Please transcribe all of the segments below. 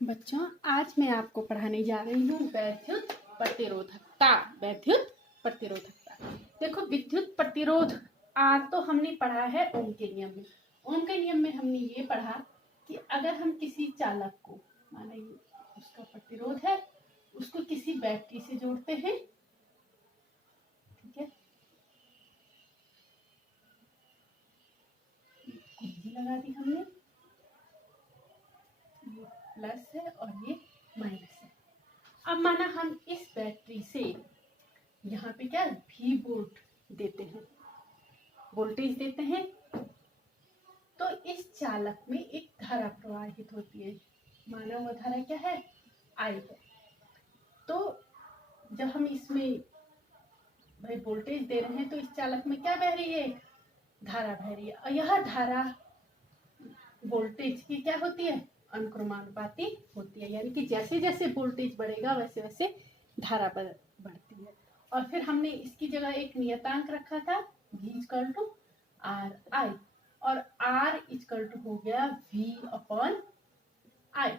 बच्चों, आज मैं आपको पढ़ाने जा रही हूँ वैद्युत प्रतिरोधकता। वैद्युत प्रतिरोधकता। देखो, विद्युत प्रतिरोध आज तो हमने पढ़ा है ओम के नियम में। ओम के नियम में हमने ये पढ़ा कि अगर हम किसी चालक को, माने उसका प्रतिरोध है, उसको किसी बैटरी से जोड़ते हैं, ठीक है, कुंजी लगा दी हमने, ये प्लस है और ये माइनस है। अब माना हम इस बैटरी से यहाँ पे क्या V वोल्ट देते हैं, वोल्टेज देते हैं, तो इस चालक में एक धारा प्रवाहित होती है। माना वो धारा क्या है, I है। तो जब हम इसमें भाई वोल्टेज दे रहे हैं तो इस चालक में क्या बह रही है, धारा बह रही है, और यह धारा वोल्टेज की क्या होती है, अनुक्रमानुपाती होती है। यानी कि जैसे जैसे वोल्टेज बढ़ेगा वैसे वैसे धारा बढ़ती है। और फिर हमने इसकी जगह एक नियतांक रखा था V equal to R I, और R इक्वल टू हो गया V अपॉन I।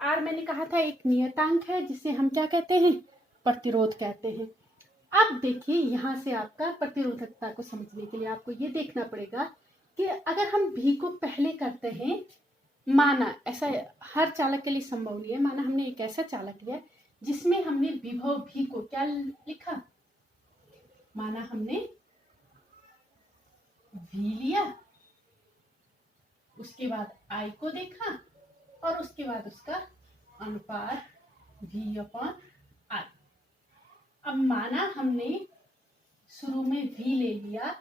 R मैंने कहा था एक नियतांक है जिसे हम क्या कहते हैं, प्रतिरोध कहते हैं। अब देखिए, यहाँ से आपका प्रतिरोधकता को समझने के लिए आपको ये देखना पड़ेगा कि अगर हम V को पहले करते हैं, माना ऐसा हर चालक के लिए संभव नहीं है, माना हमने एक ऐसा चालक लिया जिसमें हमने विभव V को क्या लिखा, माना हमने V लिया, उसके बाद I को देखा, और उसके बाद उसका अनुपात V अपॉन I। अब माना हमने शुरू में V ले लिया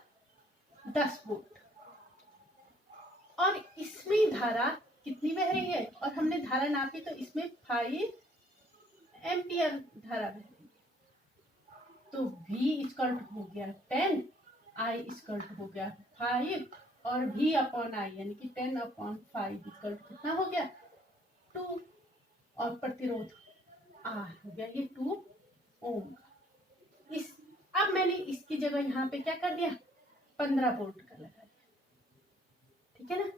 10 वोल्ट, और इसमें धारा कितनी बह रही है, और हमने धारा नापी तो इसमें 5 एम्पियर धारा बह रही है। तो V इक्वल टू हो गया 10, I इक्वल टू हो गया 5, और V अपॉन I यानी कि 10 अपॉन 5 इक्वल टू कितना हो गया, 2, और प्रतिरोध R हो गया ये 2 ओम। अब मैंने इसकी जगह यहाँ पे क्या कर दिया, 15 वोल्ट का लगा दिया, ठीक है ना।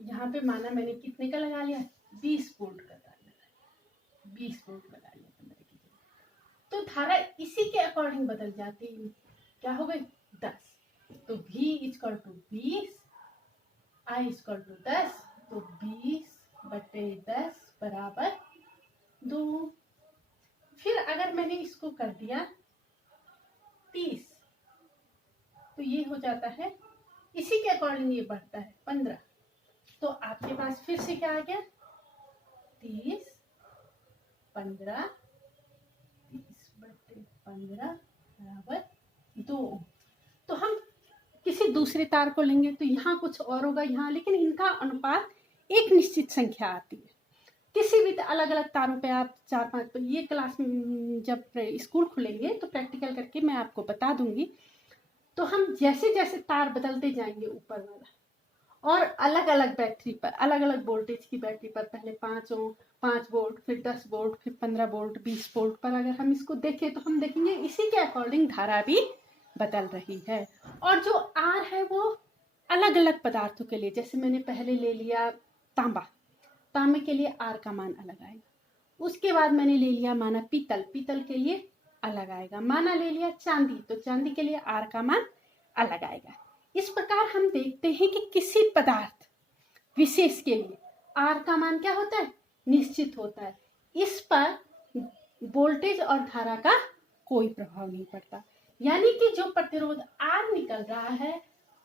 यहाँ पे माना मैंने कितने का लगा लिया, 20 वोल्ट का लगा लिया, 20 वोल्ट लगा लिया 15 की जगह। तो धारा इसी के अकॉर्डिंग बदल जाती है, क्या हो गई 10। तो V equal to 20, I equal to 10, तो 20/10 बराबर 2। फिर अगर मैंने इसको कर दिया 30, तो ये हो जाता है, इसी के अकॉर्डिंग ये बढ़ता है 15। तो आपके पास फिर से क्या आ गया, 30, 15, 30/15 बराबर 2। तो हम किसी दूसरे तार को लेंगे तो यहाँ कुछ और होगा यहाँ, लेकिन इनका अनुपात एक निश्चित संख्या आती है। किसी भी अलग अलग तारों पे आप 4-5, तो ये क्लास में जब स्कूल खुलेंगे तो प्रैक्टिकल करके मैं आपको बता दूंगी। तो हम जैसे जैसे तार बदलते जाएंगे ऊपर वाला, और अलग अलग बैटरी पर, अलग अलग वोल्टेज की बैटरी पर, पहले 5 वोल्ट, फिर 10 वोल्ट, फिर 15 वोल्ट, 20 वोल्ट पर अगर हम इसको देखें तो हम देखेंगे इसी के अकॉर्डिंग धारा भी बदल रही है। और जो R है वो अलग अलग पदार्थों के लिए, जैसे मैंने पहले ले लिया तांबा, तांबे के लिए R का मान अलग आएगा। उसके बाद मैंने ले लिया माना पीतल, पीतल के लिए अलग आएगा। माना ले लिया चांदी, तो चांदी के लिए R का मान अलग आएगा। इस प्रकार हम देखते हैं कि किसी पदार्थ विशेष के लिए R का मान क्या होता है, निश्चित होता है। इस पर वोल्टेज और धारा का कोई प्रभाव नहीं पड़ता। यानी कि जो प्रतिरोध R निकल रहा है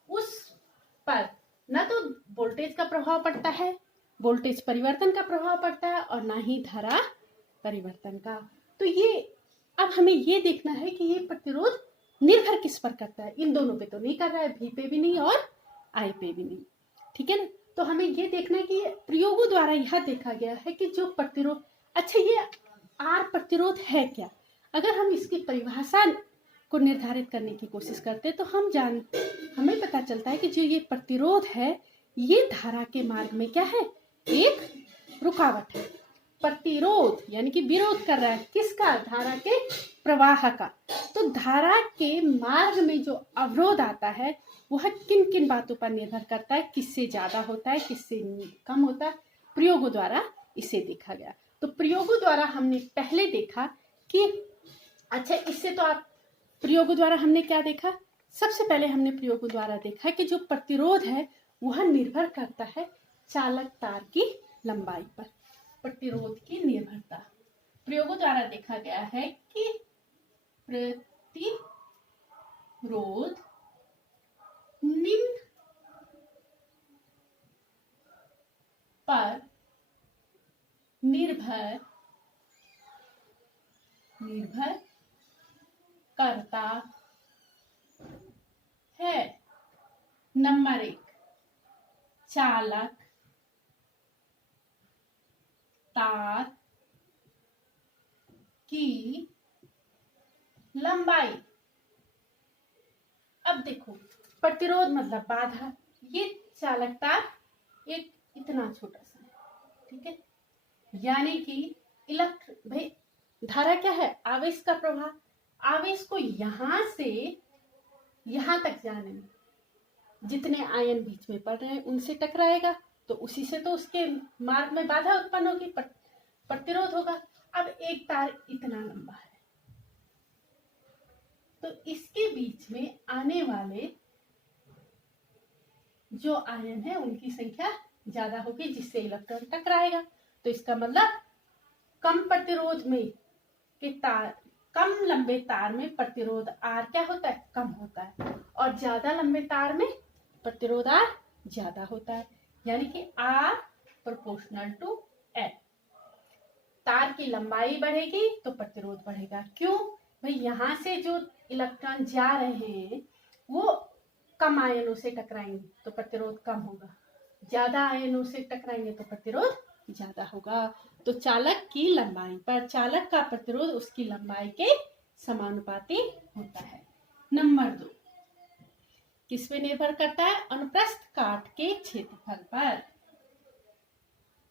उस पर न तो वोल्टेज का प्रभाव पड़ता है, वोल्टेज परिवर्तन का प्रभाव पड़ता है, और ना ही धारा परिवर्तन का। तो ये अब हमें ये देखना है कि ये प्रतिरोध निर्भर किस पर करता है, इन दोनों पे तो नहीं कर रहा है, V पे भी नहीं और I पे भी नहीं, ठीक है ना। तो हमें ये देखना है कि प्रयोगों द्वारा यह देखा गया है कि जो प्रतिरोध, अच्छा ये R प्रतिरोध है क्या, अगर हम इसकी परिभाषा को निर्धारित करने की कोशिश करते हैं तो हमें पता चलता है कि जो ये प्रतिरोध है ये धारा के मार्ग में क्या है, एक रुकावट है। प्रतिरोध यानी कि विरोध कर रहा है, किसका, धारा के प्रवाह का। तो धारा के मार्ग में जो अवरोध आता है वह किन किन बातों पर निर्भर करता है, किससे ज्यादा होता है, किससे कम होता है, प्रयोगों द्वारा इसे देखा गया। तो प्रयोगों द्वारा हमने पहले देखा कि अच्छा, इससे तो आप प्रयोगों द्वारा हमने क्या देखा, सबसे पहले हमने प्रयोगों द्वारा देखा कि जो प्रतिरोध है वह निर्भर करता है चालक तार की लंबाई पर। प्रतिरोध की निर्भरता प्रयोगों द्वारा देखा गया है कि प्रतिरोध निम्न पर निर्भर करता है। नंबर 1, चालक तार की लंबाई। अब देखो, प्रतिरोध मतलब बाधा, ये चालक तार एक इतना छोटा सा है, ठीक है, यानी कि भाई धारा क्या है, आवेश का प्रवाह। आवेश को यहां से यहां तक जाने में जितने आयन बीच में पड़ रहे हैं उनसे टकराएगा, तो उसी से तो उसके मार्ग में बाधा उत्पन्न होगी, प्रतिरोध होगा। अब एक तार इतना लंबा है, तो इसके बीच में आने वाले जो आयन है उनकी संख्या ज्यादा होगी, जिससे इलेक्ट्रॉन टकराएगा। तो इसका मतलब कम प्रतिरोध में के तार, कम लंबे तार में प्रतिरोध R क्या होता है, कम होता है, और ज्यादा लंबे तार में प्रतिरोध R ज्यादा होता है, यानी कि R प्रोपोर्शनल टू L। तार की लंबाई बढ़ेगी तो प्रतिरोध बढ़ेगा। क्यों भाई, यहां से जो इलेक्ट्रॉन जा रहे हैं वो कम आयनों से टकराएंगे तो प्रतिरोध कम होगा, ज्यादा आयनों से टकराएंगे तो प्रतिरोध ज्यादा होगा। तो चालक की लंबाई पर चालक का प्रतिरोध उसकी लंबाई के समानुपाती होता है। नंबर 2, किस पे निर्भर करता है, अनुप्रस्थ काट के क्षेत्रफल पर।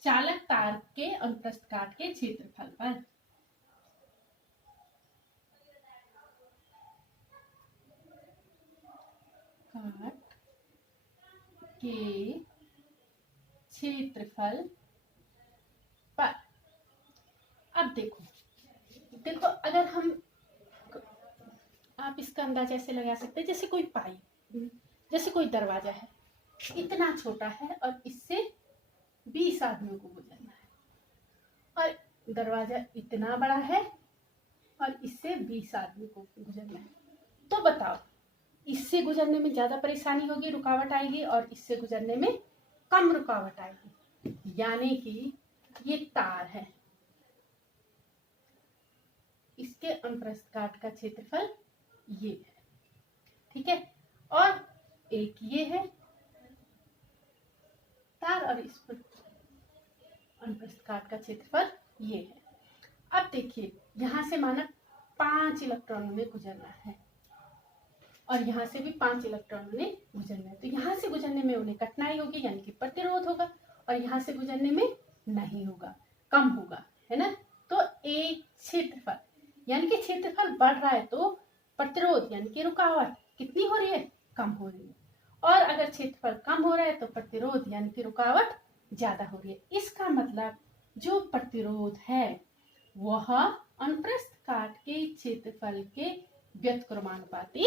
चालक तार के अनुप्रस्थ काट के क्षेत्रफल पर। काट के क्षेत्रफल पर। अब देखो अगर हम, आप इसका अंदाजा ऐसे लगा सकते हैं जैसे कोई पाइप, जैसे कोई दरवाजा है, इतना छोटा है और इससे 20 आदमियों को गुजरना है, और दरवाजा इतना बड़ा है और इससे 20 आदमी को गुजरना है। तो बताओ, इससे गुजरने में ज्यादा परेशानी होगी, रुकावट आएगी, और इससे गुजरने में कम रुकावट आएगी। यानी कि ये तार है, इसके अनुप्रस्थ काट का क्षेत्रफल ये है, ठीक है, और एक ये है तार, और इस पर अनुप्रस्थ काट का क्षेत्रफल ये है। अब देखिए, यहां से माना 5 इलेक्ट्रॉनों ने गुजरना है, और यहाँ से भी 5 इलेक्ट्रॉनों ने गुजरना है, तो यहाँ से गुजरने में उन्हें कठिनाई होगी, यानी कि प्रतिरोध होगा, और यहाँ से गुजरने में नहीं होगा, कम होगा, है ना। तो एक क्षेत्रफल, यानी कि क्षेत्रफल बढ़ रहा है तो प्रतिरोध यानी कि रुकावट कितनी हो रही है, कम हो रही है, और अगर क्षेत्रफल कम हो रहा है तो प्रतिरोध यानी कि रुकावट ज्यादा हो रही है। इसका मतलब जो प्रतिरोध है वह अनुप्रस्थ काट के क्षेत्रफल के व्युत्क्रमानुपाती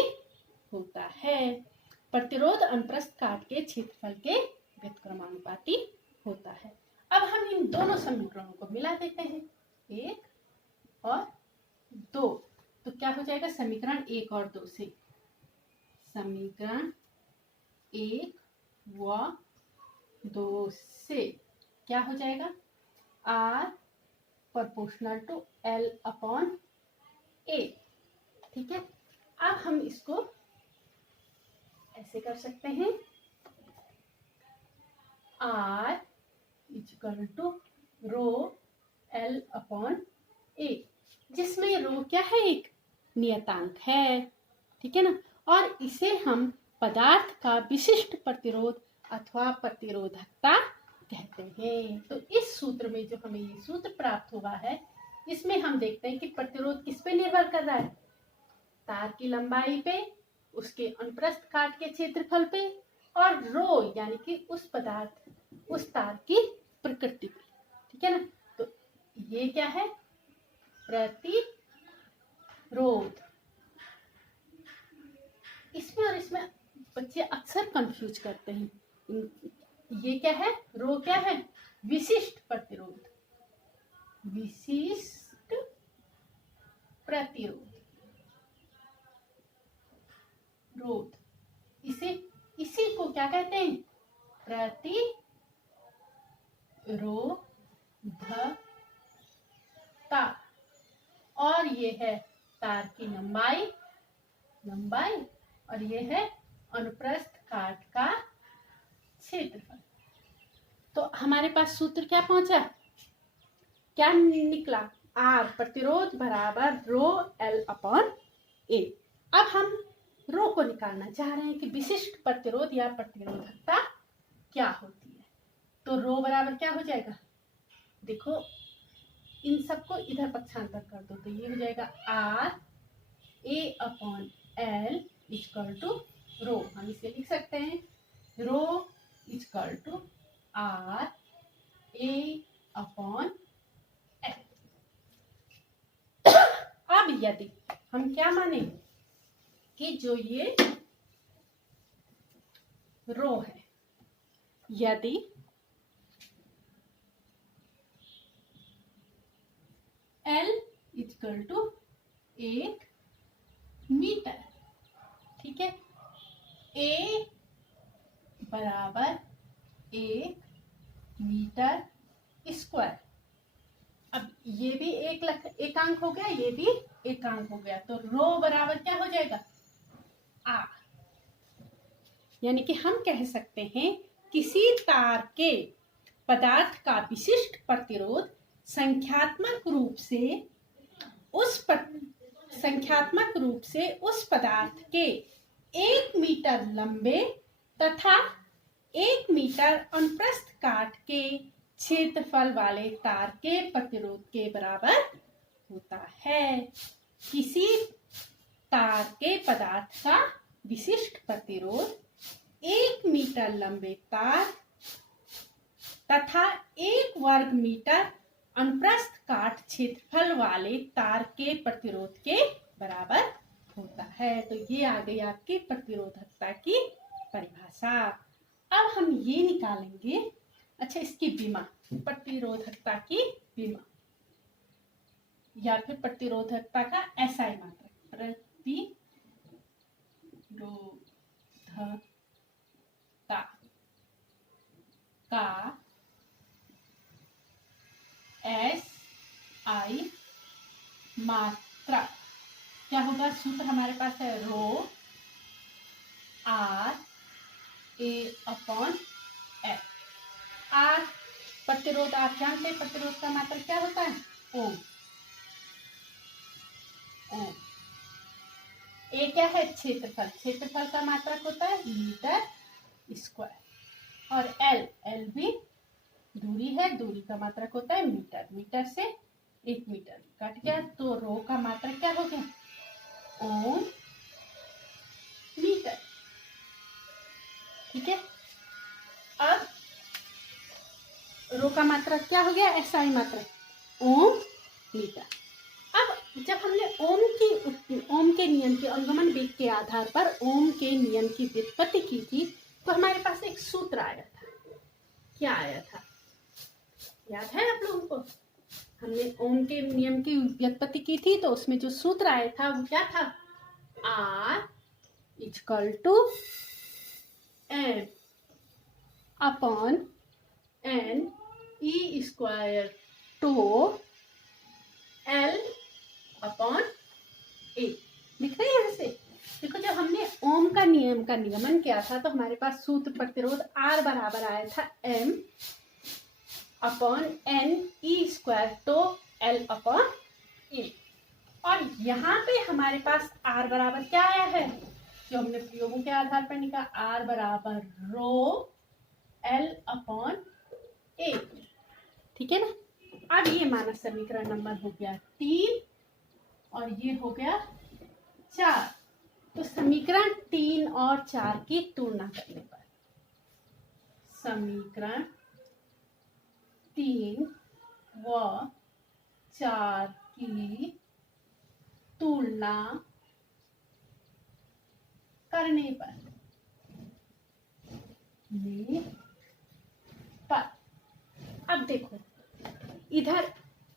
होता है। प्रतिरोध अनुप्रस्थ काट के क्षेत्रफल के व्युत्क्रमानुपाती होता है। अब हम इन दोनों समीकरणों को मिला देते हैं, 1 और 2, तो क्या हो जाएगा, समीकरण 1 और 2 से, समीकरण 1 व 2 से क्या हो जाएगा, R proportional to L upon A, ठीक है। अब हम इसको ऐसे कर सकते हैं, R equal to rho L upon A, जिसमें रो क्या है, एक नियतांक है, ठीक है ना, और इसे हम पदार्थ का विशिष्ट प्रतिरोध अथवा प्रतिरोधकता कहते हैं। तो इस सूत्र में जो हमें ये सूत्र प्राप्त हुआ है, इसमें हम देखते हैं कि प्रतिरोध किस पे निर्भर कर रहा है, तार की लंबाई पे, उसके अनुप्रस्थ काट के क्षेत्रफल पे, और रो यानी कि उस तार की प्रकृति पे। ठीक है ना। तो ये क्या है, प्रतिरोध। इसमें और इसमें बच्चे अक्सर कंफ्यूज करते हैं। ये क्या है, रो क्या है, विशिष्ट प्रतिरोध, विशिष्ट प्रतिरोध, रोध, इसी को क्या कहते हैं, प्रतिरोधकता। और ये है तार की लंबाई, और ये है अनुप्रस्थ काट का क्षेत्रफल। तो हमारे पास सूत्र क्या पहुंचा, क्या निकला, R प्रतिरोध बराबर रो L अपॉन A। अब हम रो को निकालना चाह रहे हैं कि विशिष्ट प्रतिरोध या प्रतिरोधकता क्या होती है। तो रो बराबर क्या हो जाएगा, देखो इन सबको इधर पक्षांतर कर दो तो ये हो जाएगा R A upon L equal to rho. हम इसे लिख सकते हैं rho equal to R A upon L। अब यदि हम क्या माने कि जो ये रो है, यदि L इक्वल टू 1 मीटर, ठीक है, A बराबर 1 मीटर स्क्वायर। अब ये भी एकांक हो गया, ये भी एकांक हो गया, तो रो बराबर क्या हो जाएगा, R। यानी कि हम कह सकते हैं किसी तार के पदार्थ का विशिष्ट प्रतिरोध संख्यात्मक रूप से उस पदार्थ के 1 मीटर लंबे तथा 1 मीटर अनुप्रस्थ काट के क्षेत्रफल वाले तार के प्रतिरोध के बराबर होता है। किसी तार के पदार्थ का विशिष्ट प्रतिरोध 1 मीटर लंबे तार तथा 1 वर्ग मीटर अनुप्रस्थ काट क्षेत्रफल वाले तार के प्रतिरोध के बराबर होता है। तो ये आ गई आपकी प्रतिरोधकता की परिभाषा। अब हम ये निकालेंगे, अच्छा इसकी विमा, प्रतिरोधकता की विमा या फिर प्रतिरोधकता का एसआई मात्रक, प्रतिरोधकता का SI मात्रा क्या होगा, सूत्र हमारे पास है रो R A upon F। R प्रतिरोध, आप जानते हैं प्रतिरोध का मात्रक क्या होता है, ओम। A क्या है, क्षेत्रफल का मात्रक होता है मीटर स्क्वायर, और L भी दूरी है, दूरी का मात्रक होता है मीटर से 1 मीटर कट गया, तो रो का मात्रक क्या हो गया, ओम मीटर, ठीक है। अब रो का मात्रक क्या हो गया, एसआई मात्रक ओम मीटर। अब जब हमने ओम के नियम के अनुगमन वेग के आधार पर ओम के नियम की व्युत्पत्ति की थी, तो हमारे पास एक सूत्र आया था। क्या आया था, याद है आप लोगों को, हमने ओम के नियम की व्युत्पत्ति की थी, तो उसमें जो सूत्र आया था वो क्या था, R equal to M upon N E square to L upon A। लिख रहे हैं यहाँ से, देखो जब हमने ओम का नियम का निगमन किया था तो हमारे पास सूत्र प्रतिरोध R बराबर आया था M upon N E square to L upon A। और यहाँ पे हमारे पास R बराबर क्या आया है, जो हमने प्रयोगों के आधार पर निकाला, R बराबर रो L अपॉन A, ठीक है ना। अब ये मानक समीकरण नंबर हो गया 3 और ये हो गया 4। तो समीकरण 3 और 4 की तुलना करने पर समीकरण 3 व 4 की तुलना करने पर अब देखो, इधर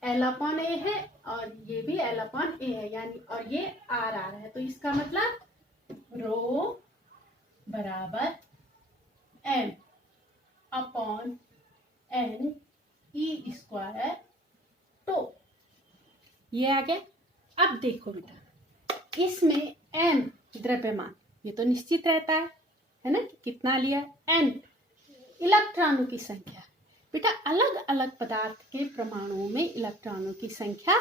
L अपॉन ए है और ये भी L अपॉन ए है, यानी और ये R है, तो इसका मतलब रो बराबर M upon N E square. तो ये आ गया। अब देखो बेटा, इसमें M द्रव्यमान, ये तो निश्चित रहता है ना, कि कितना लिया, N इलेक्ट्रॉनों की संख्या। बेटा अलग अलग पदार्थ के परमाणुओं में इलेक्ट्रॉनों की संख्या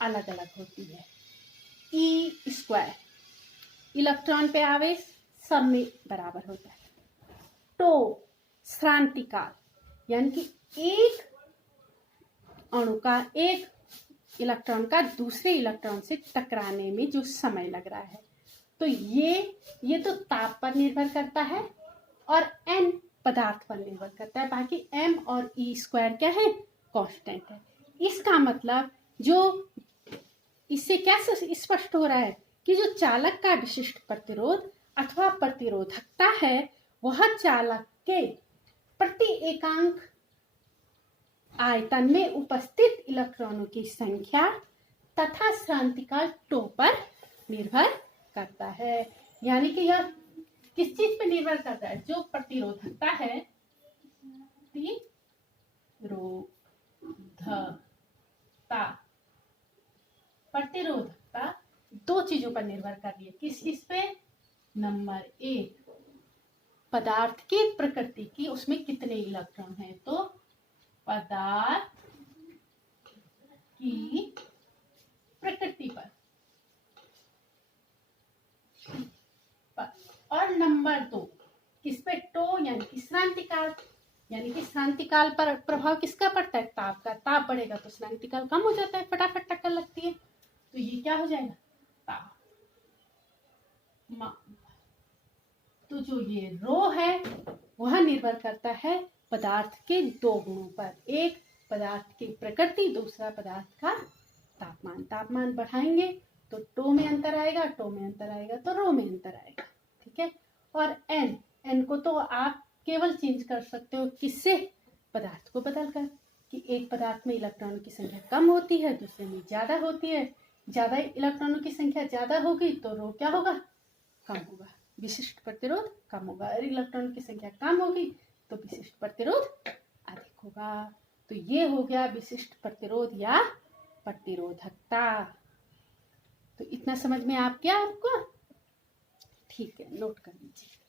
अलग अलग होती है। ई स्क्वायर, इलेक्ट्रॉन पे आवेश सब में बराबर होता है। तो श्रांति काल, यानी कि एक अणु का, एक इलेक्ट्रॉन का दूसरे इलेक्ट्रॉन से टकराने में जो समय लग रहा है, तो ये तो ताप पर निर्भर करता है और n पदार्थ पर निर्भर करता है। बाकी m और ई स्क्वायर क्या है, कांस्टेंट है। इसका मतलब जो इससे क्या स्पष्ट हो रहा है कि जो चालक का विशिष्ट प्रतिरोध अथवा प्रतिरोधकता है, वह चालक के प्रति एकांक आयतन में उपस्थित इलेक्ट्रॉनों की संख्या तथा श्रांतिकाल टो पर निर्भर करता है। यानी कि यह किस चीज पर निर्भर करता है, जो प्रतिरोधकता है, प्रतिरोधकता दो चीजों पर निर्भर कर रही है। किस चीज पे, नंबर एक पदार्थ की प्रकृति की, उसमें कितने इलेक्ट्रॉन हैं, तो पदार्थ की प्रकृति पर। और नंबर दो किस पे, टो यानी कि श्रांतिकाल, यानी कि श्रांतिकाल पर प्रभाव किसका पड़ता है, ताप का। ताप बढ़ेगा तो श्रांतिकाल कम हो जाता है, फटाफट टक्कर लगती है, तो ये क्या हो जाएगा, ताप। तो जो ये रो है वह निर्भर करता है पदार्थ के दो गुणों पर, एक पदार्थ की प्रकृति, दूसरा पदार्थ का तापमान। तापमान बढ़ाएंगे तो टो में अंतर आएगा, टो में अंतर आएगा तो रो में अंतर आएगा, ठीक है। और n को तो आप केवल चेंज कर सकते हो, किससे, पदार्थ को बदलकर, कि एक पदार्थ में इलेक्ट्रॉनों की संख्या कम होती है, दूसरे में ज्यादा होती है। ज्यादा इलेक्ट्रॉनों की संख्या ज्यादा होगी तो रो क्या होगा, कम होगा, विशिष्ट प्रतिरोध कम होगा। और इलेक्ट्रॉनों की संख्या कम होगी तो विशिष्ट प्रतिरोध अधिक होगा। तो ये हो गया विशिष्ट प्रतिरोध या प्रतिरोधकता। तो इतना समझ में आप क्या आपको, ठीक है, नोट कर लीजिए।